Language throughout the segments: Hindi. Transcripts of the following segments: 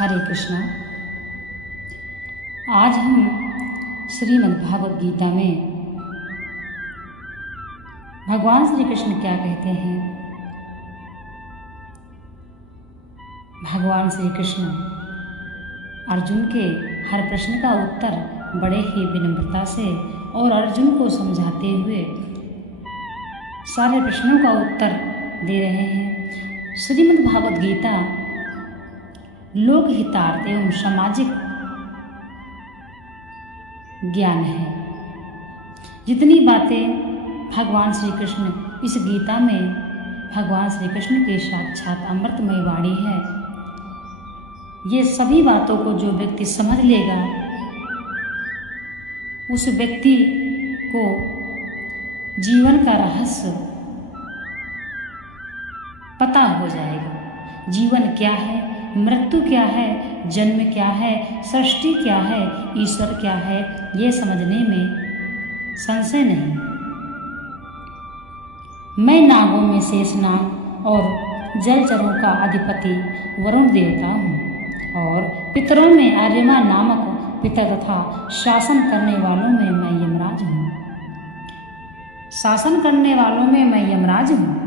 हरे कृष्णा। आज हम श्रीमद् भागवत गीता में भगवान श्री कृष्ण क्या कहते हैं। भगवान श्री कृष्ण अर्जुन के हर प्रश्न का उत्तर बड़े ही विनम्रता से और अर्जुन को समझाते हुए सारे प्रश्नों का उत्तर दे रहे हैं। श्रीमद् भागवत गीता लोक हितार्थ एवं सामाजिक ज्ञान है। जितनी बातें भगवान श्री कृष्ण इस गीता में भगवान श्री कृष्ण के साक्षात अमृतमय वाणी है, ये सभी बातों को जो व्यक्ति समझ लेगा उस व्यक्ति को जीवन का रहस्य पता हो जाएगा। जीवन क्या है, मृत्यु क्या है, जन्म क्या है, सृष्टि क्या है, ईश्वर क्या है, ये समझने में संशय नहीं। मैं नागों में शेषनाग और जलचरों का अधिपति वरुण देवता हूँ और पितरों में आर्यमा नामक पितर तथा शासन करने वालों में मैं यमराज हूँ। शासन करने वालों में मैं यमराज हूँ।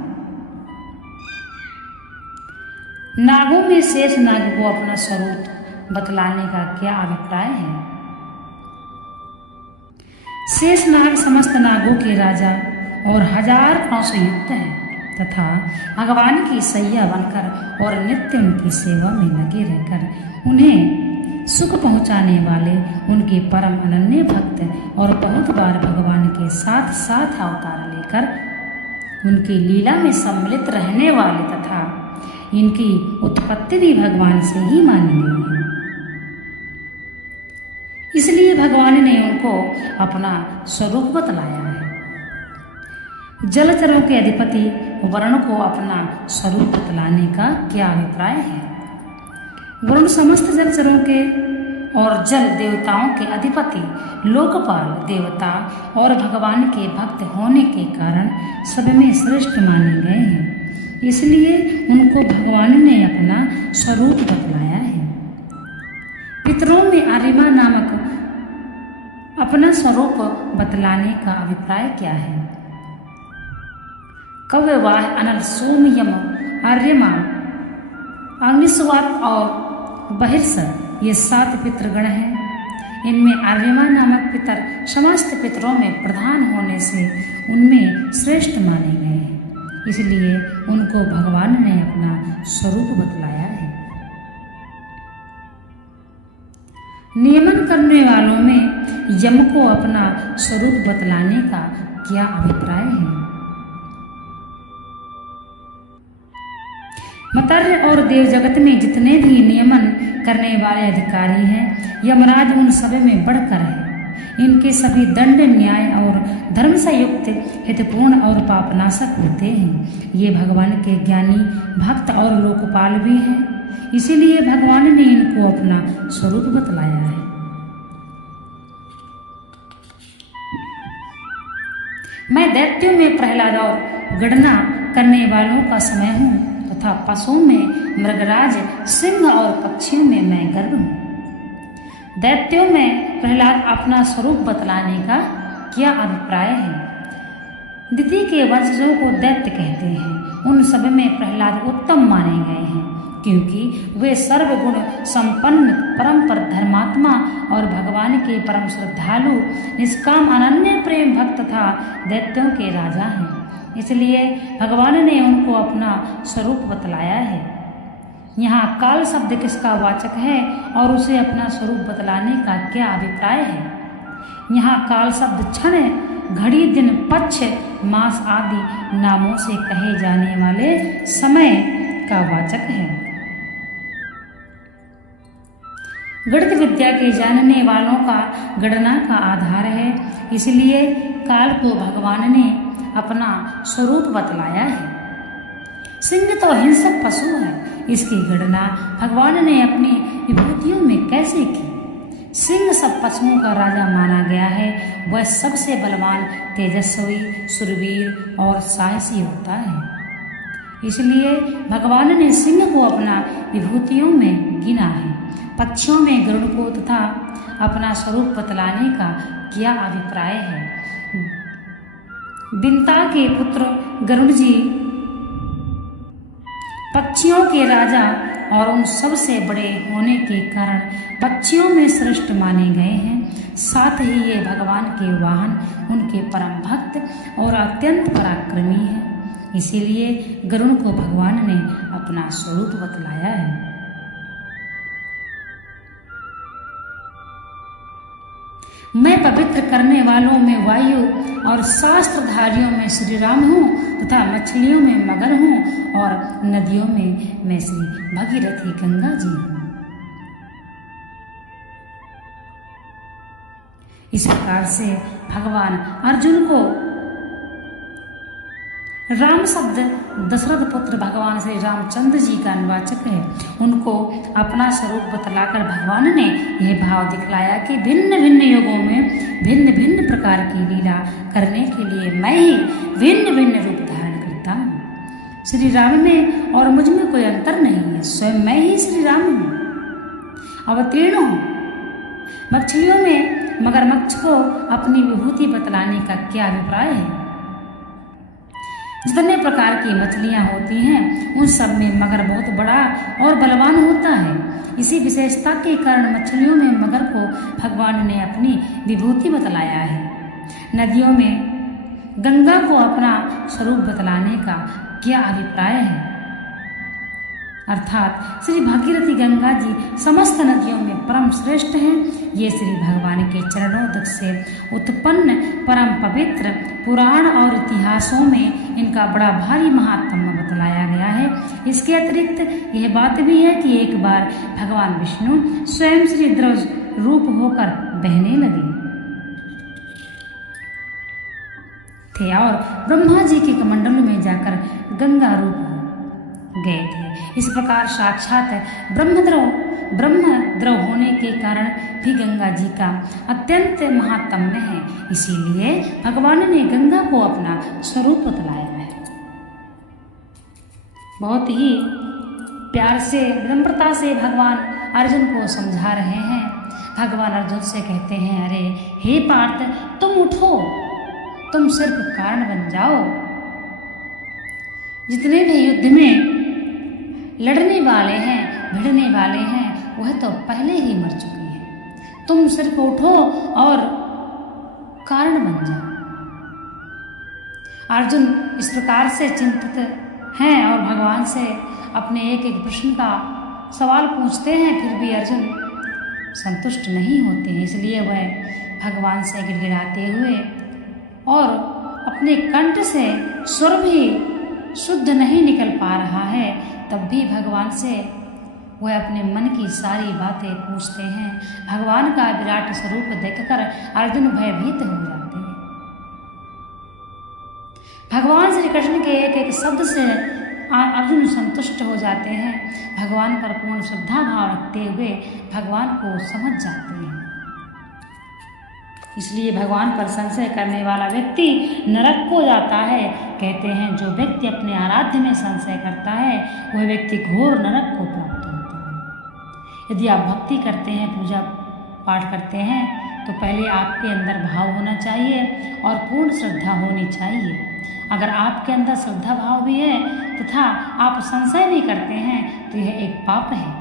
नागों में शेष नाग को अपना स्वरूप बतलाने का क्या अभिप्राय है। शेष नाग समस्त नागों के राजा और 1000 पांव से युक्त है तथा भगवान की सैया बनकर और नित्य उनकी सेवा में लगे रहकर उन्हें सुख पहुंचाने वाले उनके परम अनन्य भक्त और बहुत बार भगवान के साथ साथ अवतार लेकर उनकी लीला में सम्मिलित रहने वाले तथा इनकी उत्पत्ति भी भगवान से ही मानी गई है। इसलिए भगवान ने उनको अपना स्वरूप बतलाया है। जलचरों के अधिपति वरुण को अपना स्वरूप बतलाने का क्या अभिप्राय है। वरुण समस्त जलचरों के और जल देवताओं के अधिपति लोकपाल देवता और भगवान के भक्त होने के कारण सब में श्रेष्ठ माने गए हैं। इसलिए उनको भगवान ने अपना स्वरूप बतलाया है। पितरों में आर्यमा नामक अपना स्वरूप बतलाने का अभिप्राय क्या है। कव्य वाह अनल सोम यम आर्यमा अग्निस्वात और बहिर्स ये 7 पितृगण हैं। इनमें आर्यमा नामक पितर समस्त पितरों में प्रधान होने से उनमें श्रेष्ठ माने गए हैं। इसलिए उनको भगवान ने अपना स्वरूप बतलाया है। नियमन करने वालों में यम को अपना स्वरूप बतलाने का क्या अभिप्राय है। मर्त्य और देव जगत में जितने भी नियमन करने वाले अधिकारी हैं, यमराज उन सब में बढ़कर है। इनके सभी दंड न्याय और धर्म से युक्त हितपूर्ण और पापनाशक होते हैं। ये भगवान के ज्ञानी भक्त और लोकपाल भी हैं। इसीलिए भगवान ने इनको अपना स्वरूप बतलाया है। मैं दैत्यों में प्रहलाद और गणना करने वालों का समय हूँ तथा पशुओं में मृगराज, सिंह और पक्षियों में मैं गर्व हूँ। दैत्यों में प्रहलाद अपना स्वरूप बतलाने का क्या अभिप्राय है। दिति के वंशजों को दैत्य कहते हैं। उन सब में प्रहलाद उत्तम माने गए हैं क्योंकि वे सर्वगुण संपन्न परम पर धर्मात्मा और भगवान के परम श्रद्धालु निष्काम अनन्य प्रेम भक्त तथा दैत्यों के राजा हैं। इसलिए भगवान ने उनको अपना स्वरूप बतलाया है। यहाँ काल शब्द किसका वाचक है और उसे अपना स्वरूप बतलाने का क्या अभिप्राय है। यहाँ काल शब्द क्षण, घड़ी, दिन, पक्ष, मास आदि नामों से कहे जाने वाले समय का वाचक है। गणित विद्या के जानने वालों का गणना का आधार है। इसलिए काल को भगवान ने अपना स्वरूप बतलाया है। सिंह तो हिंसक पशु है, इसकी गणना भगवान ने अपनी विभूतियों में कैसे की। सिंह सब पशुओं का राजा माना गया है। वह सबसे बलवान, तेजस्वी, सुरवीर और साहसी होता है। इसलिए भगवान ने सिंह को अपना विभूतियों में गिना है। पक्षियों में गरुड़ को तथा अपना स्वरूप बतलाने का क्या अभिप्राय है? बिंता के पुत्र गरुड़ जी पक्षियों के राजा और उन सबसे बड़े होने के कारण पक्षियों में श्रेष्ठ माने गए हैं। साथ ही ये भगवान के वाहन, उनके परम भक्त और अत्यंत पराक्रमी हैं। इसीलिए गरुड़ को भगवान ने अपना स्वरूप बतलाया है। मैं पवित्र करने वालों में वायु और शास्त्रधारियों में श्री राम हूँ तथा मछलियों में मगर हूँ और नदियों में मैं श्री भगीरथी गंगा जी हूँ। इस प्रकार से भगवान अर्जुन को राम शब्द दशरथ पुत्र भगवान श्री रामचंद्र जी का अनुवाचक है। उनको अपना स्वरूप बतलाकर भगवान ने यह भाव दिखलाया कि भिन्न भिन्न युगों में भिन्न भिन्न प्रकार की लीला करने के लिए मैं ही भिन्न भिन्न रूप धारण करता हूँ। श्री राम में और मुझ में कोई अंतर नहीं है। स्वयं मैं ही श्री राम हूँ, अवतीर्ण हूँ। मछलियों में मगरमच्छ को अपनी विभूति बतलाने का क्या अभिप्राय है? जितने प्रकार की मछलियां होती हैं उन सब में मगर बहुत बड़ा और बलवान होता है। इसी विशेषता के कारण मछलियों में मगर को भगवान ने अपनी विभूति बतलाया है। नदियों में गंगा को अपना स्वरूप बतलाने का क्या अभिप्राय है? अर्थात श्री भागीरथी गंगा जी समस्त नदियों में परम श्रेष्ठ हैं। ये श्री भगवान के चरणोदक से उत्पन्न परम पवित्र पुराण और इतिहासों में इनका बड़ा भारी महात्म्य बतलाया गया है। इसके अतिरिक्त यह बात भी है कि एक बार भगवान विष्णु स्वयं श्री द्रव्य रूप होकर बहने लगे थे और ब्रह्मा जी के कमंडल में जाकर गंगा रूप गए थे। इस प्रकार साक्षात ब्रह्मद्रव होने के कारण भी गंगा जी का अत्यंत महात्म्य है। इसीलिए भगवान ने गंगा को अपना स्वरूप बतलाया है। बहुत ही प्यार से विनम्रता से भगवान अर्जुन को समझा रहे हैं। भगवान अर्जुन से कहते हैं, अरे हे पार्थ, तुम उठो, तुम सिर्फ कारण बन जाओ। जितने भी युद्ध में लड़ने वाले हैं, भिड़ने वाले हैं, वह तो पहले ही मर चुके हैं। तुम सिर्फ उठो और कारण बन जाओ। अर्जुन इस प्रकार से चिंतित हैं और भगवान से अपने एक एक प्रश्न का सवाल पूछते हैं, फिर भी अर्जुन संतुष्ट नहीं होते हैं। इसलिए वह भगवान से गिड़गिड़ाते हुए और अपने कंठ से स्वर भी शुद्ध नहीं निकल पा रहा है, तब भी भगवान से वह अपने मन की सारी बातें पूछते हैं। भगवान का विराट स्वरूप देखकर अर्जुन भयभीत हो जाते हैं। भगवान श्री कृष्ण के एक एक शब्द से अर्जुन संतुष्ट हो जाते हैं। भगवान पर पूर्ण श्रद्धा भाव रखते हुए भगवान को समझ जाते हैं। इसलिए भगवान पर संशय करने वाला व्यक्ति नरक को जाता है। कहते हैं, जो व्यक्ति अपने आराध्य में संशय करता है वह व्यक्ति घोर नरक को प्राप्त होता है। यदि आप भक्ति करते हैं, पूजा पाठ करते हैं, तो पहले आपके अंदर भाव होना चाहिए और पूर्ण श्रद्धा होनी चाहिए। अगर आपके अंदर श्रद्धा भाव भी है तथा आप संशय भी करते हैं तो यह एक पाप है।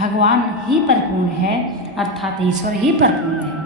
भगवान ही परिपूर्ण है, अर्थात ईश्वर ही परिपूर्ण है।